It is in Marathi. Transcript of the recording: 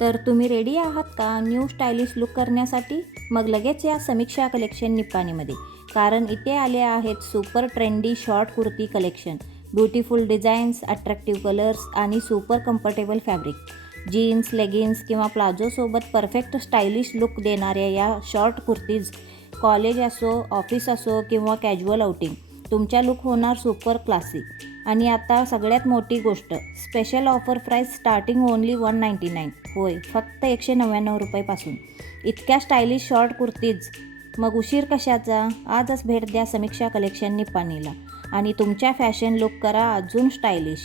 तर तुम्ही रेडी आहात का न्यू स्टायलिश लुक करण्यासाठी? मग लगेच या समीक्षा कलेक्शन निप्पाणीमध्ये, कारण इथे आले आहेत super trendy short kurti collection. Beautiful designs, attractive colours आणि super comfortable fabric. Jeans, leggings किंवा प्लाझोसोबत परफेक्ट स्टायलिश लुक देणाऱ्या या शॉर्ट कुर्तीज कॉलेज असो, ऑफिस असो किंवा कॅज्युअल आउटिंग, तुमच्या लुक होणार सुपर क्लासी. आणि आता सगळ्यात मोठी गोष्ट, special offer price starting only 199. होय, फक्त 199 रुपयेपासून इतक्या स्टायलिश शॉर्ट कुर्तीज. मग उशीर कशाचा? आजच भेट द्या समीक्षा कलेक्शन निप्पाणीला आणि तुमच्या फॅशन लुक करा अजून स्टायलिश.